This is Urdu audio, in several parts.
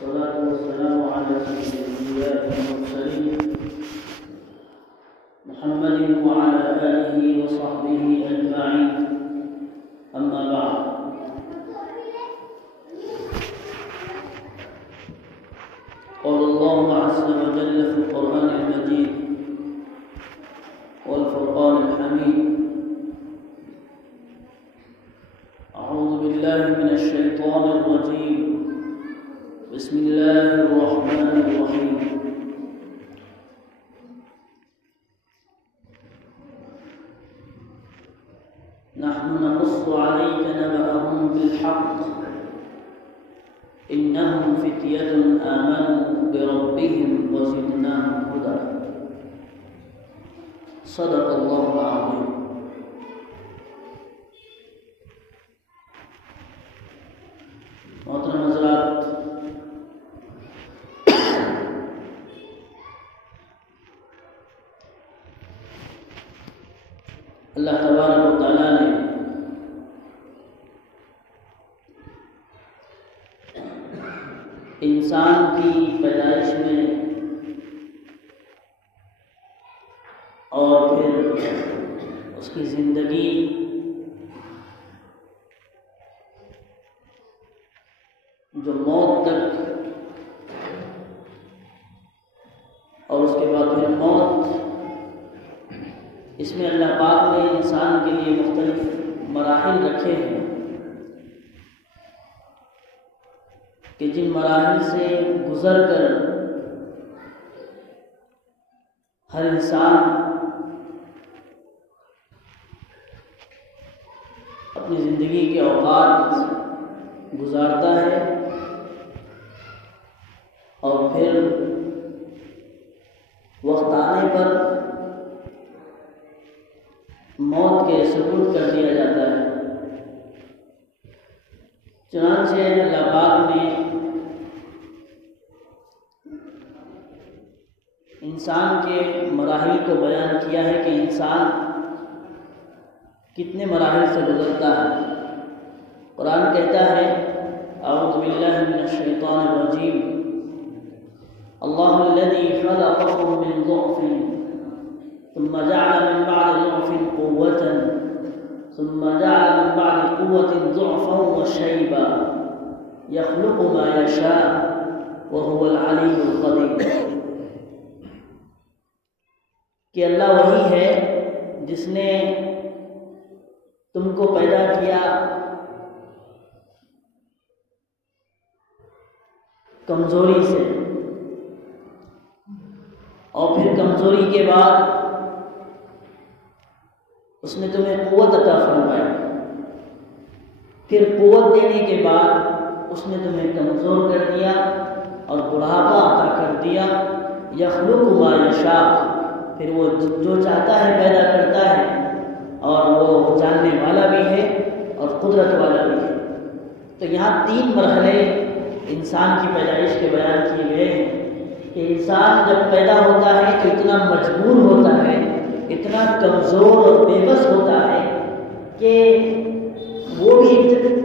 والصلاة والسلام على سيد الأنبياء والمرسلين محمد وعلى آله وصحبه أجمعين. أما بعد، قال الله عز وجل في القرآن المجيد والفرقان الحميد: أعوذ بالله من الشيطان الرجيم، بسم الله الرحمن الرحيم. نحن نقص عليك نبأهم بالحق إنهم فتية آمنوا بربهم وزدناهم هدى. صدق الله العظيم. محترم حضرات، اللہ تبارک و تعالیٰ نے انسان کی پیدائش میں اور پھر اس کی زندگی جو موت تک اور اس کے بعد پھر موت، اس میں اللہ پاک نے انسان کے لیے مختلف مراحل رکھے ہیں کہ جن مراحل سے گزر کر ہر انسان اپنی زندگی کے اوقات گزارتا ہے اور پھر وقت آنے پر موت کے سپرد کر دیا جاتا ہے۔ چنانچہ اللہ پاک نے انسان کے مراحل کو بیان کیا ہے کہ انسان کتنے مراحل سے گزرتا ہے۔ قرآن کہتا ہے: اعوذ باللہ من الشیطان الرجیم، اللہ الذی خلقکم من ضعف ثم جعل من بعد ضعف قوة ثم جعل من بعد قوة ضعفا وشيبا يخلق ما يشاء وهو العلي القدير۔ کہ اللہ وہی ہے جس نے تم کو پیدا کیا کمزوری سے، اور پھر کمزوری کے بعد اس نے تمہیں قوت عطا فرمائی، پھر قوت دینے کے بعد اس نے تمہیں کمزور کر دیا اور بڑھاپا عطا کر دیا۔ یخلق ما یشاء، پھر وہ جو چاہتا ہے پیدا کرتا ہے، اور وہ جاننے والا بھی ہے اور قدرت والا بھی ہے۔ تو یہاں تین مرحلے انسان کی پیدائش کے بیان کیے گئے ہیں کہ انسان جب پیدا ہوتا ہے تو اتنا مجبور ہوتا ہے، اتنا کمزور اور بے بس ہوتا ہے کہ وہ بھی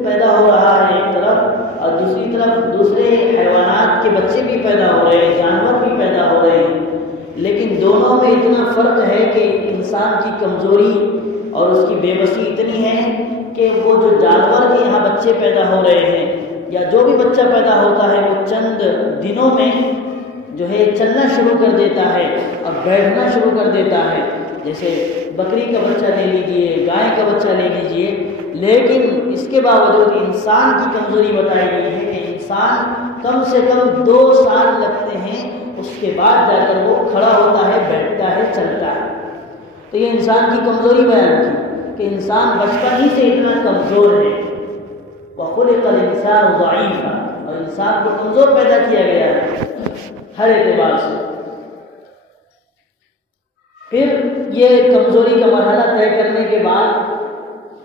پیدا ہو رہا ہے ایک طرف، اور دوسری طرف دوسرے حیوانات کے بچے بھی پیدا ہو رہے ہیں، جانور بھی پیدا ہو رہے ہیں، لیکن دونوں میں اتنا فرق ہے کہ انسان کی کمزوری اور اس کی بے بسی اتنی ہے کہ وہ جو جانور کے یہاں بچے پیدا ہو رہے ہیں یا جو بھی بچہ پیدا ہوتا ہے وہ چند دنوں میں جو ہے چلنا شروع کر دیتا ہے اور بیٹھنا شروع کر دیتا ہے۔ جیسے بکری کا بچہ لے لیجئے، گائے کا بچہ لے لیجئے، لیکن اس کے باوجود انسان کی کمزوری بتائی گئی ہے کہ انسان کم سے کم 2 سال لگتے ہیں، اس کے بعد جا کر وہ کھڑا ہوتا ہے، بیٹھتا ہے، چلتا ہے۔ تو یہ انسان کی کمزوری بیان کی کہ انسان بچپن ہی سے اتنا کمزور ہے۔ وَخُلِقَ الْإِنسَانُ ضَعِيفًا، اور انسان کو کمزور پیدا کیا گیا ہے ہر اعتبار سے۔ پھر یہ کمزوری کا مرحلہ طے کرنے کے بعد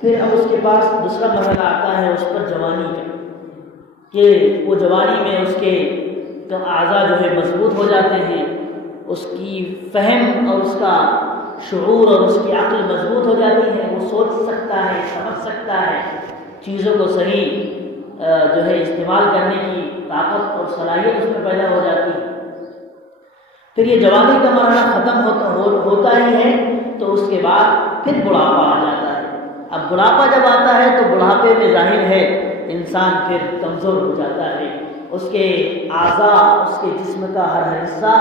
پھر اب اس کے پاس دوسرا مرحلہ آتا ہے اس پر جوانی کا، کہ وہ جوانی میں اس کے اعضاء جو ہے مضبوط ہو جاتے ہیں، اس کی فہم اور اس کا شعور اور اس کی عقل مضبوط ہو جاتی ہے، وہ سوچ سکتا ہے، سمجھ سکتا ہے چیزوں کو صحیح جو ہے استعمال کرنے کی طاقت اور صلاحیت اس میں پیدا ہو جاتی ہے۔ پھر یہ جوانی کا مرحلہ ختم ہوتا ہی ہے تو اس کے بعد پھر بڑھاپا آ جاتا ہے۔ اب بڑھاپا جب آتا ہے تو بڑھاپے میں ظاہر ہے انسان پھر کمزور ہو جاتا ہے، اس کے اعضاء، اس کے جسم کا ہر حصہ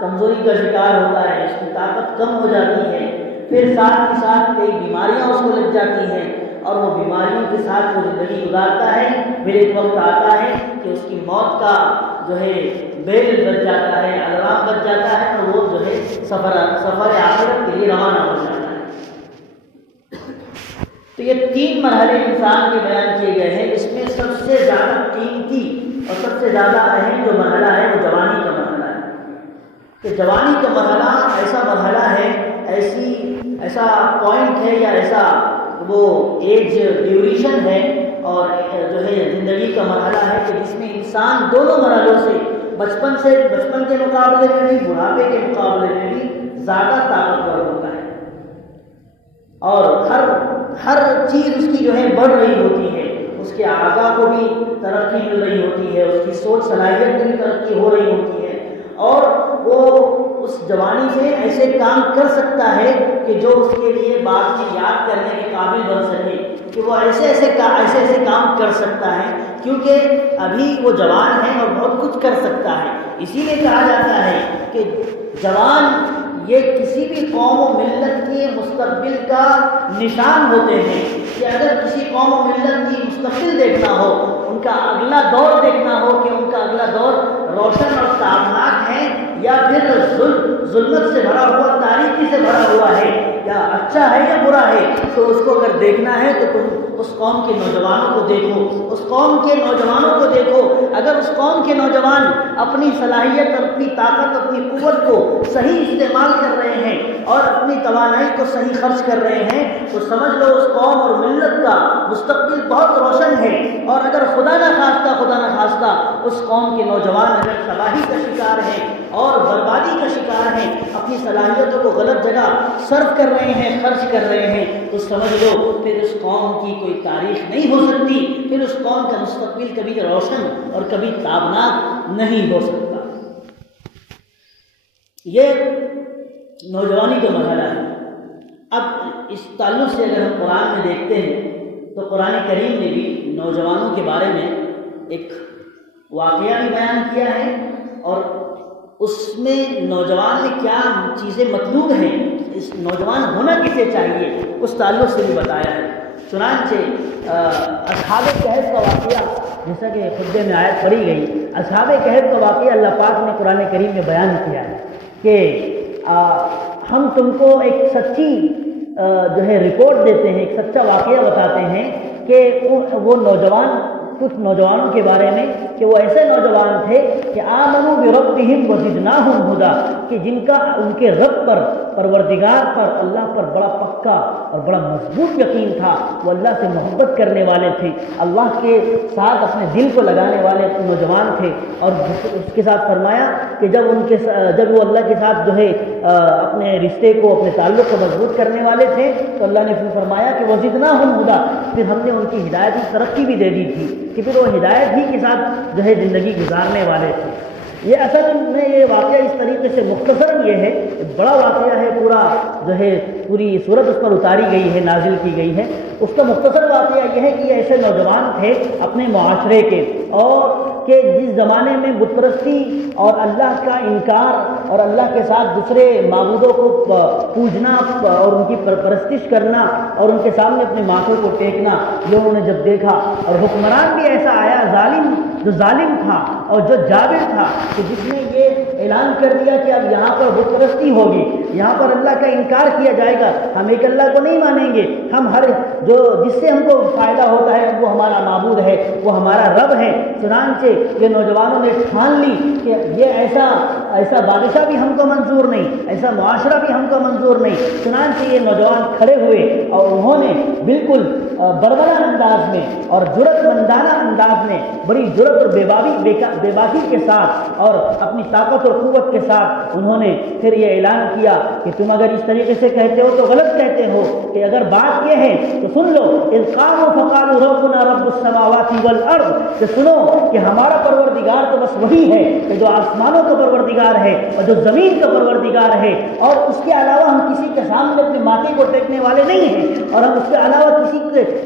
کمزوری کا شکار ہوتا ہے، اس کی طاقت کم ہو جاتی ہے، پھر ساتھ ہی ساتھ کئی بیماریاں اس کو لگ جاتی ہیں، اور وہ بیماریوں کے ساتھ وہ زندگی گزارتا ہے۔ پھر ایک وقت آتا ہے کہ اس کی موت کا جو ہے بیل بچ جاتا ہے، الارم بچ جاتا ہے، تو وہ جو ہے سفر آخرت کے لیے روانہ ہو جاتا ہے۔ تو یہ 3 مرحلے انسان کے بیان کیے گئے ہیں، اس میں سب سے زیادہ قیمتی اور سب سے زیادہ اہم جو مرحلہ ہے وہ جوانی کا مرحلہ ہے۔ کہ جوانی کا مرحلہ ایسا مرحلہ ہے، ایسا پوائنٹ ہے یا ایسا وہ ایج ڈیوریشن ہے اور جو ہے زندگی کا مرحلہ ہے کہ جس میں انسان دونوں مرحلوں سے بچپن کے مقابلے میں بھی، بڑھاپے کے مقابلے میں بھی زیادہ طاقتور ہوتا ہے، اور ہر چیز اس کی جو ہے بڑھ رہی ہوتی ہے، اس کے اعضاء کو بھی ترقی مل رہی ہوتی ہے، اس کی سوچ صلاحیت میں بھی ترقی ہو رہی ہوتی ہے، اور وہ اس جوانی سے ایسے کام کر سکتا ہے کہ جو اس کے لیے بعد میں یاد کرنے کے قابل بن سکے، کہ وہ ایسے کام کر سکتا ہے کیونکہ ابھی وہ جوان ہے اور بہت کچھ کر سکتا ہے۔ اسی لیے کہا جاتا ہے کہ جوان یہ کسی بھی قوم و ملت کے مستقبل کا نشان ہوتے ہیں، کہ اگر کسی قوم و ملت کی مستقبل دیکھنا ہو، ان کا اگلا دور دیکھنا ہو کہ ان کا اگلا دور روشن اور تابناک ہے یا پھر ظلمت سے بھرا ہوا، تاریکی سے بھرا ہوا ہے، یا اچھا ہے یا برا ہے، تو اس کو اگر دیکھنا ہے تو تم اس قوم کے نوجوانوں کو دیکھو، اس قوم کے نوجوانوں کو دیکھو۔ اگر اس قوم کے نوجوان اپنی صلاحیت، اپنی طاقت، اپنی قوت کو صحیح استعمال کر رہے ہیں اور اپنی توانائی کو صحیح خرچ کر رہے ہیں تو سمجھ لو اس قوم اور ملت کا مستقبل بہت روشن ہے۔ اور اگر خدا نہ خواستہ اس قوم کے نوجوان اگر تباہی کا شکار ہیں اور بربادی کا شکار ہیں، اپنی صلاحیتوں کو غلط جگہ صرف کر رہے ہیں، خرچ کر رہے ہیں، تو سمجھ لو پھر اس قوم کی کوئی تاریخ نہیں ہو سکتی، پھر اس قوم کا مستقبل کبھی روشن اور کبھی تابناک نہیں ہو سکتا۔ یہ نوجوانی کا مرحلہ ہے۔ اب اس تعلق سے اگر ہم قرآن میں دیکھتے ہیں تو قرآن کریم نے بھی نوجوانوں کے بارے میں ایک واقعہ بھی بیان کیا ہے، اور اس میں نوجوان میں کیا چیزیں مطلوب ہیں، اس نوجوان ہونا کسے چاہیے، اس تعلق سے بھی بتایا ہے۔ چنانچہ اصحاب کہف کا واقعہ، جیسا کہ خطبے میں آیت پڑھی گئی، اصحاب کہف کا واقعہ اللہ پاک نے قرآن کریم میں بیان کیا ہے کہ ہم تم کو ایک سچی جو ہے رپورٹ دیتے ہیں، ایک سچا واقعہ بتاتے ہیں کہ وہ نوجوان، کچھ نوجوانوں کے بارے میں کہ وہ ایسے نوجوان تھے کہ آمنوا بربہم وزدناہم ہدی، کہ جن کا ان کے رب پر، پروردگار پر، اللہ پر بڑا پکا اور بڑا مضبوط یقین تھا، وہ اللہ سے محبت کرنے والے تھے، اللہ کے ساتھ اپنے دل کو لگانے والے نوجوان تھے، اور اس کے ساتھ فرمایا کہ جب وہ اللہ کے ساتھ جو ہے اپنے رشتے کو، اپنے تعلق کو مضبوط کرنے والے تھے تو اللہ نے پھر فرمایا کہ وزدناہم ہدی، پھر ہم نے ان کی ہدایت کی ترقی بھی دے دی تھی کہ پھر وہ ہدایت ہی کے ساتھ جو ہے زندگی گزارنے والے تھے۔ یہ اصل میں یہ واقعہ اس طریقے سے مختصراً یہ ہے، بڑا واقعہ ہے، پورا جو ہے پوری صورت اس پر اتاری گئی ہے، نازل کی گئی ہے۔ اس کا مختصر واقعہ یہ ہے کہ یہ ایسے نوجوان تھے اپنے معاشرے کے، اور کہ جس زمانے میں بت پرستی اور اللہ کا انکار اور اللہ کے ساتھ دوسرے معبودوں کو پوجنا اور ان کی پرستش کرنا اور ان کے سامنے اپنے ماتھوں کو ٹیکنا، یہ انہوں نے جب دیکھا، اور حکمران بھی ایسا آیا جو ظالم تھا اور جو جابر تھا، کہ جس نے یہ اعلان کر دیا کہ اب یہاں پر بت پرستی ہوگی، یہاں پر اللہ کا انکار کیا جائے گا، ہم ایک اللہ کو نہیں مانیں گے، ہم جس سے ہم کو فائدہ ہوتا ہے وہ ہمارا معبود ہے، وہ ہمارا رب ہے۔ چنانچہ یہ نوجوانوں نے ٹھان لی کہ یہ ایسا بادشاہ بھی ہم کو منظور نہیں، ایسا معاشرہ بھی ہم کو منظور نہیں۔ چنانچہ یہ نوجوان کھڑے ہوئے اور انہوں نے بالکل بربنا انداز میں اور جرأت مندانہ انداز میں، بڑی جرأت اور بے باکی کے ساتھ اور اپنی طاقت اور قوت کے ساتھ انہوں نے پھر یہ اعلان کیا کہ تم اگر اس طریقے سے کہتے ہو تو غلط کہتے ہو، کہ اگر بات یہ ہے تو سن لو، اذ قاموا فقالوا ربنا رب السماوات والارض، کہ سنو کہ ہمارا پروردگار تو بس وہی ہے کہ جو آسمانوں کا پروردگار ہے اور جو زمین کا پروردگار ہے، اور اس کے علاوہ ہم کسی کے سامنے اپنے ماتھے کو ٹیکنے والے نہیں ہیں، اور ہم اس کے علاوہ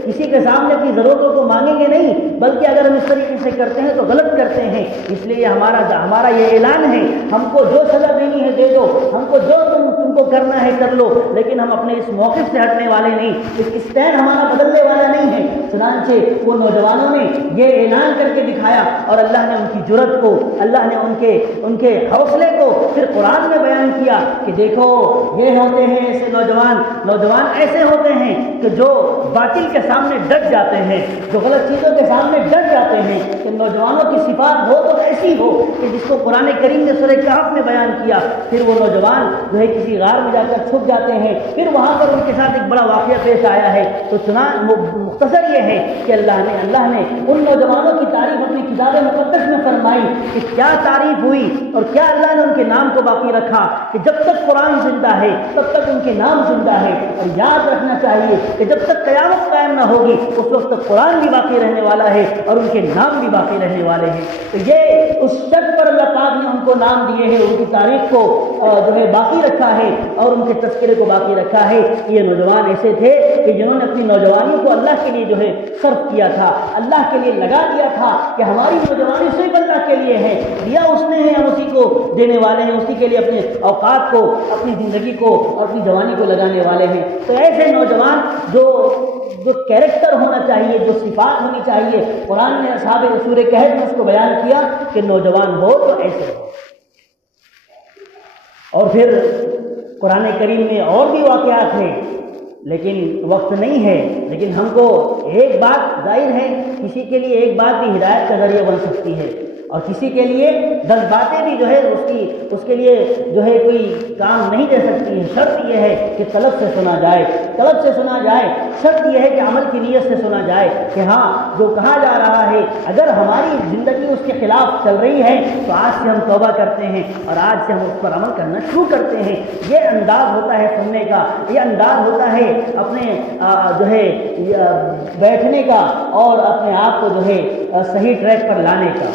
کسی کے سامنے اپنی ضرورتوں کو مانگیں گے نہیں، بلکہ اگر ہم اس طریقے سے کرتے ہیں تو غلط کرتے ہیں۔ اس لیے ہمارا یہ اعلان ہے، ہم کو جو سزا دینی ہے دے دو، ہم کو جو تم کو کرنا ہے کر لو، لیکن ہم اپنے اس موقف سے ہٹنے والے نہیں، اس اسٹینڈ ہمارا بدلنے والا نہیں ہے۔ چنانچہ وہ نوجوانوں نے یہ اعلان کر کے دکھایا، اور اللہ نے ان کی جرأت کو، اللہ نے ان کے حوصلے کو پھر قرآن میں بیان کیا کہ دیکھو یہ ہوتے ہیں ایسے نوجوان ایسے ہوتے ہیں کہ جو باطل کے سامنے ڈٹ جاتے ہیں، جو غلط چیزوں کے سامنے ڈٹ جاتے ہیں، کہ نوجوانوں کی صفات ہو تو ایسی ہو کہ جس کو قرآن کریم نے سورہ کہف میں بیان کیا۔ پھر وہ نوجوان جو ہے کسی غار میں جا کر چھپ جاتے ہیں، پھر وہاں پر ان کے ساتھ ایک بڑا واقعہ پیش آیا ہے۔ تو مختصر یہ ہے کہ اللہ نے ان نوجوانوں کی تعریف اپنی کتاب مقدس میں فرمائی کہ کیا تعریف ہوئی اور کیا اللہ نے ان کے نام کو باقی رکھا، کہ جب تک قرآن زندہ ہے تب تک ان کے نام زندہ ہے، اور یاد رکھنا چاہیے کہ جب تک قیامت قائم نہ ہوگی اس وقت تک قرآن بھی باقی رہنے والا ہے اور ان کے نام بھی باقی رہنے والے ہیں۔ تو یہ اس شرط پر اللہ پاک نے ان کو نام دیے ہیں، ان کی تاریخ کو جو ہے باقی رکھا ہے اور ان کے تذکرے کو باقی رکھا ہے۔ یہ نوجوان ایسے تھے کہ جنہوں نے اپنی نوجوانی کو اللہ کے لیے جو ہے صرف کیا تھا، اللہ کے لیے لگا دیا تھا کہ ہماری نوجوانی صرف اللہ کے لیے ہے، دیا اس نے ہے، ہم اسی کو دینے والے ہیں، اسی کے لیے اپنے اوقات کو، اپنی زندگی کو اور اپنی جوانی کو لگانے والے ہیں۔ تو ایسے نوجوان جو کیریکٹر ہونا چاہیے، جو صفات ہونی چاہیے، قرآن نے اصحاب سورہ کہف میں اس کو بیان کیا کہ نوجوان ہو تو ایسے ہو۔ اور پھر قرآن کریم میں اور بھی واقعات ہیں، لیکن وقت نہیں ہے، لیکن ہم کو ایک بات ظاہر ہے، کسی کے لیے ایک بات بھی ہدایت کا ذریعہ بن سکتی ہے، اور کسی کے لیے 10 باتیں بھی جو ہے اس کے لیے جو ہے کوئی کام نہیں دے سکتی ہے۔ شرط یہ ہے کہ طلب سے سنا جائے، شرط یہ ہے کہ عمل کی نیت سے سنا جائے کہ ہاں جو کہا جا رہا ہے اگر ہماری زندگی اس کے خلاف چل رہی ہے تو آج سے ہم توبہ کرتے ہیں اور آج سے ہم اس پر عمل کرنا شروع کرتے ہیں۔ یہ انداز ہوتا ہے سننے کا، یہ انداز ہوتا ہے اپنے جو ہے بیٹھنے کا اور اپنے آپ کو جو ہے صحیح ٹریک پر لانے کا۔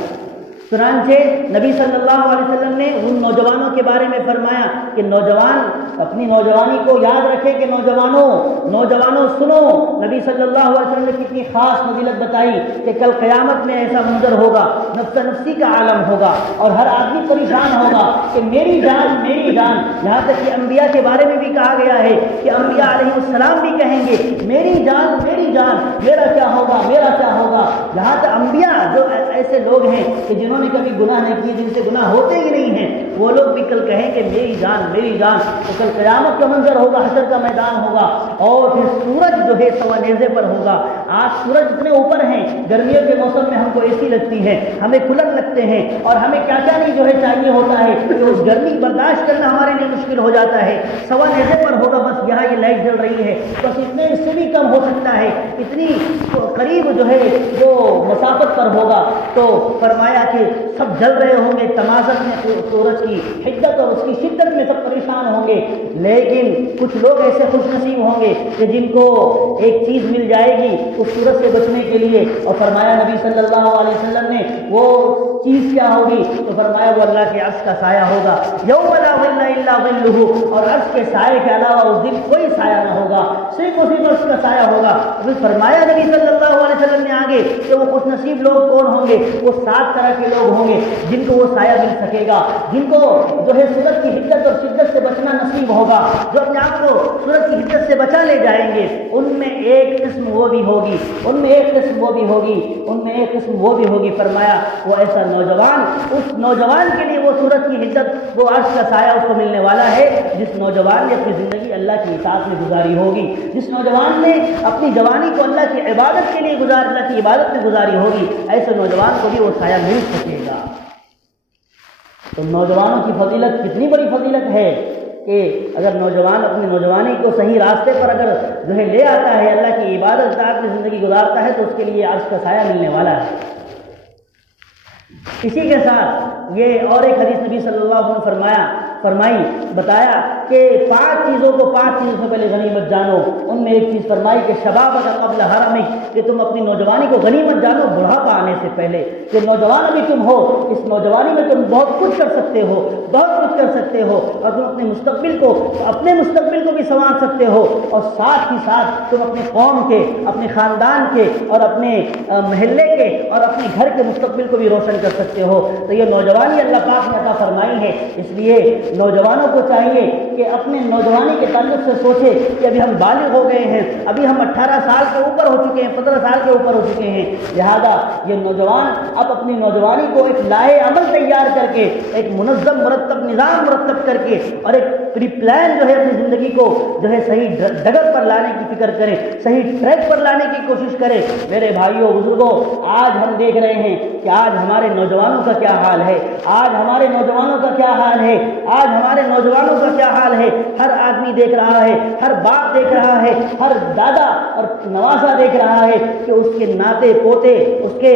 چنانچہ نبی صلی اللہ علیہ وسلم نے ان نوجوانوں کے بارے میں فرمایا کہ نوجوان اپنی نوجوانی کو یاد رکھے کہ نوجوانوں سنو، نبی صلی اللہ علیہ وسلم نے کتنی خاص فضیلت بتائی کہ کل قیامت میں ایسا منظر ہوگا، نفس نفسی کا عالم ہوگا اور ہر آدمی پریشان ہوگا کہ میری جان میری جان۔ یہاں تک کہ انبیاء کے بارے میں بھی کہا گیا ہے کہ انبیاء علیہ السلام بھی کہیں گے میری جان میرا کیا ہوگا۔ یہاں تک انبیاء جو ایسے لوگ ہیں کہ جنہوں نے کبھی گناہ نہیں کیے، جن سے گناہ ہوتے ہی نہیں ہیں، وہ لوگ بھی کل کہیں کہ میری جان۔ تو کل قیامت کا منظر ہوگا، حشر کا میدان ہوگا، اور پھر سورج جو ہے سوا نیزے پر ہوگا۔ آج سورج اتنے اوپر ہیں، گرمیوں کے موسم میں ہم کو اے سی لگتی ہے، ہمیں کولر لگتے ہیں، اور ہمیں کیا کیا نہیں جو ہے چاہیے ہوتا ہے کہ اس گرمی برداشت کرنا ہمارے لیے مشکل ہو جاتا ہے۔ سوا نیزے پر ہوگا، بس یہاں یہ لائٹ جل رہی ہے، بس اتنے اس سے بھی کم ہو سکتا ہے، اتنی قریب جو ہے وہ مسافت پر ہوگا۔ تو فرمایا کہ سب جل رہے ہوں گے تمازت میں، سورج کی حدت اور اس کی شدت میں سب پریشان ہوں گے، لیکن کچھ لوگ ایسے خوش نصیب ہوں گے کہ جن کو ایک چیز مل جائے گی اس سورج سے بچنے کے لیے۔ اور فرمایا نبی صلی اللہ علیہ وسلم نے وہ چیز کیا ہوگی، تو فرمایا وہ اللہ کے عرش کا سایہ ہوگا، یوم لا ظل الا ظلہ، اور عرش کے سائے کے علاوہ اس دن کوئی سایہ نہ ہوگا، صرف عرش کا سایہ ہوگا۔ پھر فرمایا نبی صلی اللہ علیہ وسلم نے آگے کہ وہ خوش نصیب لوگ کون ہوں گے؟ وہ 7 طرح کے لوگ ہوں گے جن کو وہ سایہ مل سکے گا، جن کو جو ہے سورج کی حدت اور شدت سے بچنا نصیب ہوگا، جو اپنے آپ کو سورج کی حدت سے بچا لے جائیں گے۔ ان میں ایک قسم وہ بھی ہوگی، فرمایا وہ ایسا نوجوان، اس نوجوان کے لیے وہ سورج کی حدت، وہ عرش کا سایہ اس کو ملنے والا ہے جس نوجوان نے اپنی زندگی اللہ کی اطاعت میں گزاری ہوگی، جس نوجوان نے اپنی جوانی کو اللہ کی عبادت کے لیے اللہ کی عبادت میں گزاری ہوگی، ایسے نوجوان کو بھی وہ سایہ مل سکے گا۔ تو نوجوانوں کی فضیلت کتنی بڑی فضیلت ہے کہ اگر نوجوان اپنی نوجوانی کو صحیح راستے پر اگر جو ہے لے آتا ہے، اللہ کی عبادت اطاعت کی زندگی گزارتا ہے، تو اس کے لیے عرش کا سایہ ملنے والا ہے۔ اسی کے ساتھ یہ اور ایک حدیث نبی صلی اللہ علیہ وسلم بتایا کہ 5 چیزوں کو 5 چیزوں سے پہلے غنیمت جانو۔ ان میں ایک چیز فرمائی کہ شبابک قبل حرمک، کہ تم اپنی نوجوانی کو غنیمت جانو بڑھاپا آنے سے پہلے، کہ نوجوان ابھی تم ہو، اس نوجوانی میں تم بہت کچھ کر سکتے ہو، اور تم اپنے مستقبل کو بھی سنوار سکتے ہو، اور ساتھ ہی ساتھ تم اپنے قوم کے، اپنے خاندان کے، اور اپنے محلے کے اور اپنے گھر کے مستقبل کو بھی روشن کر سکتے ہو۔ تو یہ نوجوانی اللہ پاک نے عطا فرمائی ہے، اس لیے نوجوانوں کو چاہیے کہ اپنے نوجوانی کے تعلق سے سوچے کہ ابھی ہم بالغ ہو گئے ہیں، ابھی ہم 18 سال کے اوپر ہو چکے ہیں، 15 سال کے اوپر ہو چکے ہیں، لہذا یہ نوجوان اب اپنی نوجوانی کو ایک لائحہ عمل تیار کر کے، ایک منظم مرتب نظام مرتب کر کے، اور ایک پری پلان جو ہے اپنی زندگی کو جو ہے صحیح ڈگر پر لانے کی فکر کرے، صحیح ٹریک پر لانے کی کوشش کرے۔ میرے بھائیوں بزرگوں، آج ہم دیکھ رہے ہیں کہ آج ہمارے نوجوانوں کا کیا حال ہے، آج ہمارے نوجوانوں کا کیا حال ہے، آج ہمارے نوجوانوں کا کیا حال ہے۔ ہر آدمی دیکھ رہا ہے، ہر باپ دیکھ رہا ہے، ہر دادا اور نواسا دیکھ رہا ہے کہ اس کے ناتے پوتے، اس کے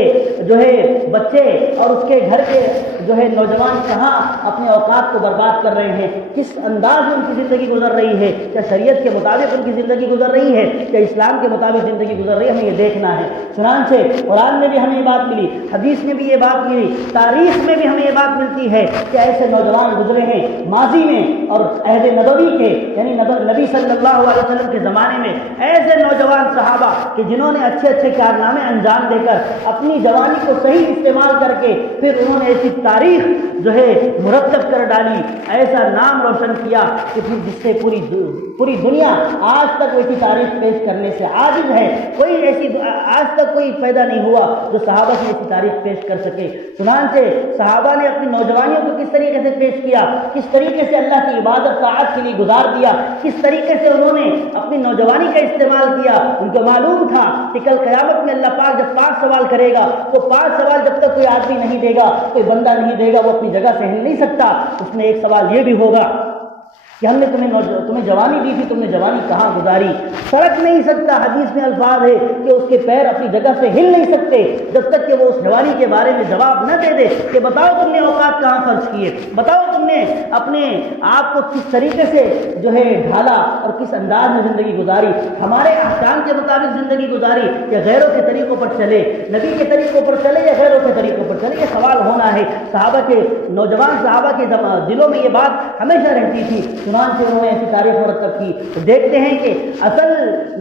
جو ہے بچے اور اس کے گھر کے جو ہے نوجوان کہاں اپنے اوقات کو برباد کر رہے ہیں، کس انداز میں ان کی زندگی گزر رہی ہے، کیا شریعت کے مطابق ان کی زندگی گزر رہی ہے، کیا اسلام کے مطابق زندگی گزر رہی ہے، ہمیں یہ دیکھنا ہے۔ چنانچہ قرآن میں بھی ہمیں یہ بات ملی، حدیث میں بھی یہ بات ملی، تاریخ میں بھی ہمیں یہ بات ملتی ہے کہ ایسے نوجوان گزرے ہیں ماضی میں، اور عہد نبوی کے یعنی نبی صلی اللہ علیہ وسلم کے زمانے میں ایسے نوجوان صحابہ کہ جنہوں نے اچھے اچھے کارنامے انجام دے کر اپنی جوانی کو صحیح استعمال کر کے پھر انہوں نے ایسی تاریخ جو ہے مرتب کر ڈالی، ایسا نام روشن کیا کہ پھر جس سے پوری دنیا آج تک ویسی تاریخ پیش کرنے سے عاجز ہے۔ کوئی ایسی آج تک کوئی پیدا نہیں ہوا جو صحابہ کی ایسی تاریخ پیش کر سکے۔ چنانچہ صحابہ نے اپنی نوجوانیوں کو کس طریقے سے پیش کیا، کس طریقے سے اللہ کی عبادت طاعت کے لیے گزار دیا، کس طریقے سے انہوں نے اپنی نوجوانی کا استعمال کیا۔ ان کو معلوم تھا کہ کل قیامت میں اللہ پاک جب 5 سوال کرے گا تو 5 سوال جب تک کوئی آدمی نہیں دے گا، کوئی بندہ نہیں دے گا، وہ اپنی جگہ سے ہل نہیں سکتا۔ اس میں ایک سوال یہ بھی ہوگا کہ ہم نے تمہیں جوانی دی تھی، تم نے جوانی کہاں گزاری؟ سڑک نہیں سکتا، حدیث میں الفاظ ہے کہ اس کے پیر اپنی جگہ سے ہل نہیں سکتے جب تک کہ وہ اس جوانی کے بارے میں جواب نہ دے دے کہ بتاؤ تم نے اوقات کہاں خرچ کیے، بتاؤ تم نے اپنے آپ کو کس طریقے سے جو ہے ڈھالا اور کس انداز میں زندگی گزاری، ہمارے احکام کے مطابق زندگی گزاری یا غیروں کے طریقوں پر چلے، نبی کے طریقوں پر چلے یا غیروں کے طریقوں پر چلے، یہ سوال ہونا ہے۔ نوجوان صحابہ کے دلوں میں یہ بات ہمیشہ رہتی تھی، چنانچہ انہوں نے ایسی تاریخ مرتب کی۔ تو دیکھتے ہیں کہ اصل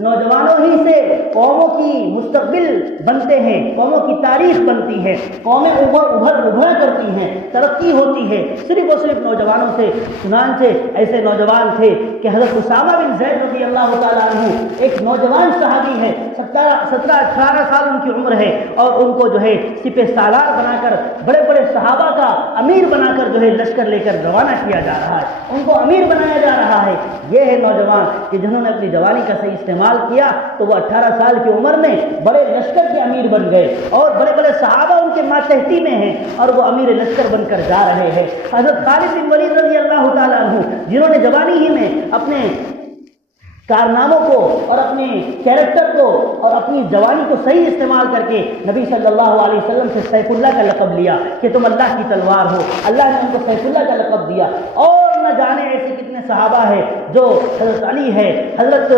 نوجوانوں ہی سے قوموں کی مستقبل بنتے ہیں، قوموں کی تاریخ بنتی ہے، قومیں ابھرا کرتی ہیں، ترقی ہوتی ہے صرف اور صرف نوجوانوں سے۔ چنانچہ ایسے نوجوان تھے کہ حضرت اسامہ بن زید رضی اللہ تعالیٰ عنہ ایک نوجوان صحابی ہے، 17-18 سال ان کی عمر ہے، اور ان کو جو ہے سپہ سالار بنا کر بڑے بڑے صحابہ کا امیر بنا کر جو ہے لشکر لے کر روانہ کیا جا رہا ہے، ان کو امیر بنایا جا رہا ہے۔ یہ ہے نوجوان کہ جنہوں نے اپنی جوانی کا صحیح استعمال کیا تو وہ 18 سال کی عمر میں بڑے لشکر کے امیر بن گئے، اور بڑے بڑے صحابہ ان کے ماتحتی میں ہیں اور وہ امیر لشکر بن کر جا رہے ہیں۔ حضرت خالد بن ولید رضی اللہ تعالیٰ عنہ جنہوں نے جوانی ہی میں اپنے کارناموں کو اور اپنے کیریکٹر کو اور اپنی جوانی کو صحیح استعمال کر کے نبی صلی اللہ علیہ وسلم سے سیف اللہ کا لقب لیا کہ تم اللہ کی تلوار ہو، اللہ نے ان کو سیف اللہ کا لقب دیا۔ اور نہ جانے ایسے کتنے صحابہ ہیں جو حضرت علی ہے، حضرت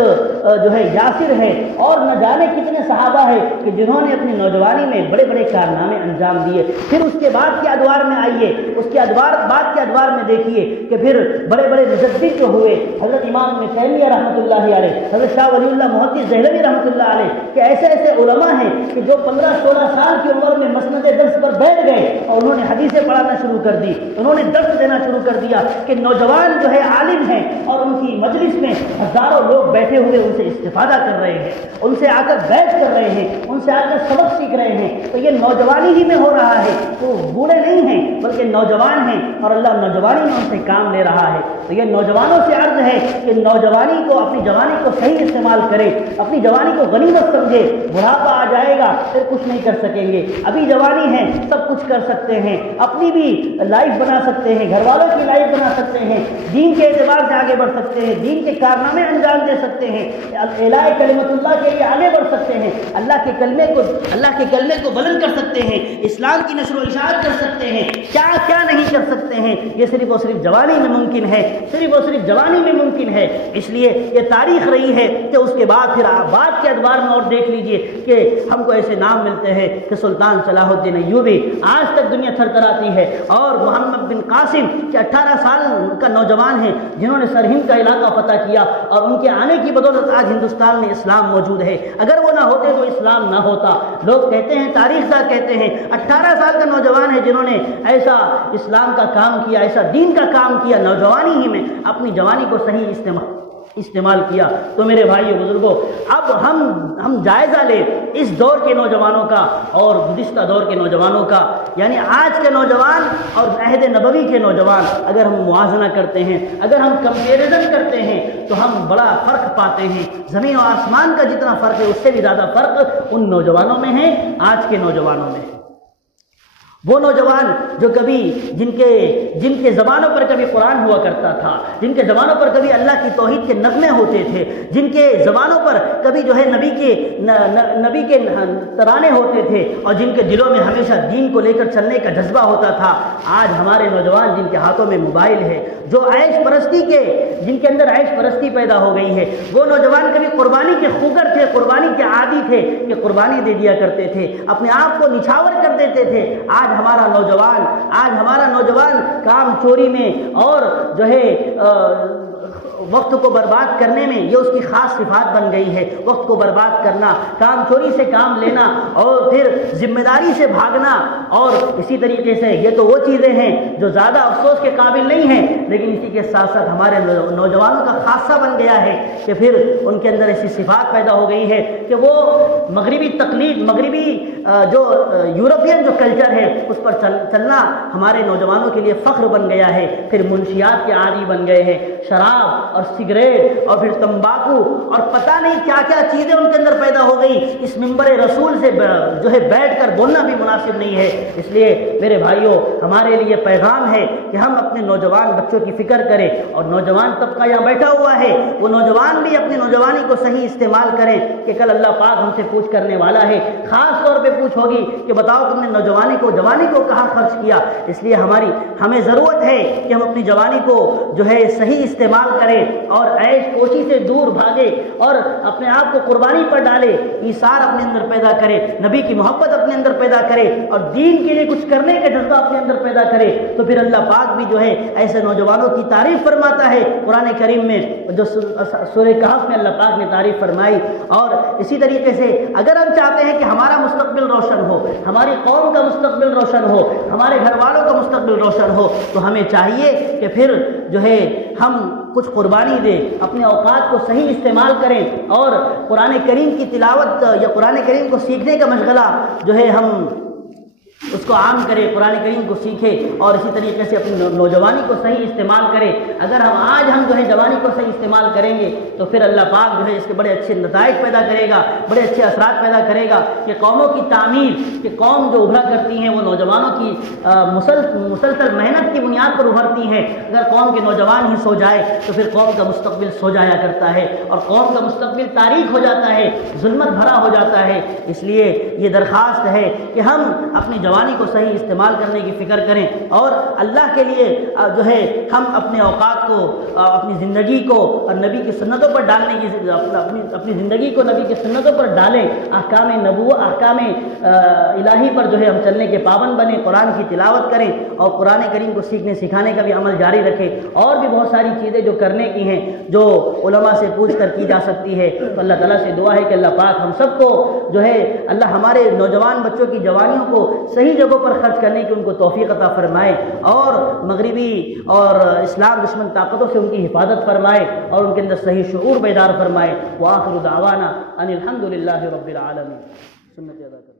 جو ہے یاسر ہے، اور نہ جانے کتنے صحابہ ہیں کہ جنہوں نے اپنی نوجوانی میں بڑے بڑے کارنامے انجام دیے۔ پھر اس کے بعد کے ادوار میں آئیے، اس کے بعد کے ادوار میں دیکھیے کہ پھر بڑے بڑے مجدد جو ہوئے، حضرت امام ابن تیمیہ رحمۃ اللہ علیہ، حضرت شاہ ولی اللہ محدث دہلوی رحمۃ اللہ علیہ، کہ ایسے ایسے علماء ہیں کہ جو 15-16 سال کی عمر میں مسند درس پر بیٹھ گئے اور انہوں نے حدیثیں پڑھانا شروع کر دی، انہوں نے درس دینا شروع کر دیا کہ نوجوان جو ہے عالم ہیں اور ان کی مجلس میں ہزاروں لوگ بیٹھے ہوئے ان سے استفادہ کر رہے ہیں، ان سے آ کر بیٹھ کر رہے ہیں، ان سے آ کر سبق سیکھ رہے ہیں۔ تو یہ نوجوانی ہی میں ہو رہا ہے، تو بوڑھے نہیں ہیں بلکہ نوجوان ہیں، اور اللہ نوجوانی میں ان سے کام لے رہا ہے۔ تو یہ نوجوانوں سے عرض ہے کہ نوجوانی کو، اپنی جوانی کو صحیح استعمال کرے، اپنی جوانی کو غنیمت سمجھے۔ بڑھاپا آ جائے گا پھر کچھ نہیں کر سکیں گے، ابھی جوانی ہے سب کچھ کر سکتے سکتے ہیں، اپنی بھی لائف بنا سکتے ہیں، گھر والوں کی لائف بنا سکتے ہیں، دین کے اعتبار سے آگے بڑھ سکتے ہیں، دین کے کارنامے انجام دے سکتے ہیں، اعلاء کلمت اللہ کے لیے آگے بڑھ سکتے ہیں، اللہ کے کلمے کو بلند کر سکتے ہیں، اسلام کی نشر و اشاعت کر سکتے ہیں، کیا کیا نہیں کر سکتے ہیں۔ یہ صرف اور صرف جوانی میں ممکن ہے، صرف اور صرف جوانی میں ممکن ہے۔ اس لیے یہ تاریخ رہی ہے کہ اس کے بعد پھر بعد کے ادوار میں اور دیکھ لیجئے کہ ہم کو ایسے نام ملتے ہیں کہ سلطان صلاح الدین ایوبی، آج تک دنیا تھر تھراتی ہے، اور محمد بن قاسم کہ 18 سال کا نوجوان ہے جنہوں نے سرہند کا علاقہ فتح کیا، اور ان کے آنے کی بدولت آج ہندوستان میں اسلام موجود ہے۔ اگر وہ نہ ہوتے تو اسلام نہ ہوتا۔ لوگ کہتے ہیں، تاریخ داں کہتے ہیں 18 سال کا نوجوان ہے جنہوں نے ایسا اسلام کا کام کیا، ایسا دین کا کام کیا، نوجوانی ہی میں اپنی جوانی کو صحیح استعمال کیا۔ تو میرے بھائیو بزرگوں، اب ہم جائزہ لیں اس دور کے نوجوانوں کا اور گزشتہ دور کے نوجوانوں کا، یعنی آج کے نوجوان اور عہد نبوی کے نوجوان اگر ہم موازنہ کرتے ہیں، اگر ہم کمپیریزن کرتے ہیں تو ہم بڑا فرق پاتے ہیں۔ زمین و آسمان کا جتنا فرق ہے اس سے بھی زیادہ فرق ان نوجوانوں میں ہے، آج کے نوجوانوں میں ہے۔ وہ نوجوان جو کبھی جن کے زبانوں پر کبھی قرآن ہوا کرتا تھا، جن کے زبانوں پر کبھی اللہ کی توحید کے نغمے ہوتے تھے، جن کے زبانوں پر کبھی جو ہے نبی کے ترانے ہوتے تھے، اور جن کے دلوں میں ہمیشہ دین کو لے کر چلنے کا جذبہ ہوتا تھا، آج ہمارے نوجوان جن کے ہاتھوں میں موبائل ہے، جو جن کے اندر عیش پرستی پیدا ہو گئی ہے، وہ نوجوان کبھی قربانی کے خوگر تھے، قربانی کے عادی تھے کہ قربانی دے دیا کرتے تھے، اپنے آپ کو نچھاور کر دیتے تھے۔ آج ہمارا نوجوان کام چوری میں اور جو ہے وقت کو برباد کرنے میں یہ اس کی خاص صفات بن گئی ہے۔ وقت کو برباد کرنا، کام چوری سے کام لینا، اور پھر ذمہ داری سے بھاگنا، اور اسی طریقے سے یہ تو وہ چیزیں ہیں جو زیادہ افسوس کے قابل نہیں ہیں، لیکن اسی کے ساتھ ساتھ ہمارے نوجوانوں کا خاصہ بن گیا ہے کہ پھر ان کے اندر ایسی صفات پیدا ہو گئی ہے کہ وہ مغربی تقلید، مغربی جو یورپین جو کلچر ہے اس پر چلنا ہمارے نوجوانوں کے لیے فخر بن گیا ہے۔ پھر منشیات کے عادی بن گئے ہیں، شراب اور سگریٹ اور پھر تمباکو اور پتہ نہیں کیا کیا چیزیں ان کے اندر پیدا ہو گئی۔ اس منبر رسول سے جو ہے بیٹھ کر بولنا بھی مناسب نہیں ہے۔ اس لیے میرے بھائیوں، ہمارے لیے پیغام ہے کہ ہم اپنے نوجوان بچوں کی فکر کریں، اور نوجوان طبقہ یہاں بیٹھا ہوا ہے وہ نوجوان بھی اپنی نوجوانی کو صحیح استعمال کریں کہ کل اللہ پاک ہم سے پوچھ کرنے والا ہے، خاص طور پہ پوچھ ہوگی کہ بتاؤ تم نے جوانی کو کہاں خرچ کیا۔ اس لیے ہمیں ضرورت ہے کہ ہم اپنی جوانی کو جو ہے صحیح استعمال کریں اور عیش کوشی سے دور بھاگے اور اپنے آپ کو قربانی پر ڈالے، ایثار اپنے اندر پیدا کرے، نبی کی محبت اپنے اندر پیدا کرے، اور دین کے لیے کچھ کرنے کا جذبہ اپنے اندر پیدا کرے۔ تو پھر اللہ پاک بھی جو ہے ایسے نوجوانوں کی تعریف فرماتا ہے قرآن کریم میں، جو سورہ کہف میں اللہ پاک نے تعریف فرمائی۔ اور اسی طریقے سے اگر ہم چاہتے ہیں کہ ہمارا مستقبل روشن ہو، ہماری قوم کا مستقبل روشن ہو، ہمارے گھر والوں کا مستقبل روشن ہو، تو ہمیں چاہیے کہ پھر جو ہے ہم کچھ قربانی دیں، اپنے اوقات کو صحیح استعمال کریں، اور قرآن کریم کی تلاوت یا قرآن کریم کو سیکھنے کا مشغلہ جو ہے ہم اس کو عام کریں، قرآن کریم کو سیکھیں، اور اسی طریقے سے اپنی نوجوانی کو صحیح استعمال کریں۔ اگر ہم جو ہے جوانی کو صحیح استعمال کریں گے تو پھر اللہ پاک جو ہے اس کے بڑے اچھے نتائج پیدا کرے گا، بڑے اچھے اثرات پیدا کرے گا کہ قوموں کی تعمیر، کہ قوم جو ابھرا کرتی ہیں وہ نوجوانوں کی مسلسل محنت کی بنیاد پر ابھرتی ہیں۔ اگر قوم کے نوجوان ہی سو جائے تو پھر قوم کا مستقبل سو جایا کرتا ہے، اور قوم کا مستقبل تاریک ہو جاتا ہے، ظلمت بھرا ہو جاتا ہے۔ اس لیے یہ درخواست ہے کہ ہم اپنی جوانی کو صحیح استعمال کرنے کی فکر کریں، اور اللہ کے لیے جو ہے ہم اپنے اوقات کو، اپنی زندگی کو اور نبی کی سنتوں پر ڈالنے کی، اپنی زندگی کو نبی کی سنتوں پر ڈالیں، احکام نبوت، احکام الہی پر جو ہے ہم چلنے کے پابند بنیں، قرآن کی تلاوت کریں، اور قرآن کریم کو سیکھنے سکھانے کا بھی عمل جاری رکھیں۔ اور بھی بہت ساری چیزیں جو کرنے کی ہیں جو علماء سے پوچھ کر کی جا سکتی ہے، تو اللہ تعالیٰ سے دعا ہے کہ اللہ پاک ہم سب کو جو ہے اللہ ہمارے نوجوان بچوں کی جوانیوں کو صحیح جگہوں پر خرچ کرنے کی ان کو توفیق عطا فرمائے، اور مغربی اور اسلام دشمن طاقتوں سے ان کی حفاظت فرمائے، اور ان کے اندر صحیح شعور بیدار فرمائے۔ وآخر دعوانا ان الحمد للہ رب العالمین۔ سنت ادا کریں۔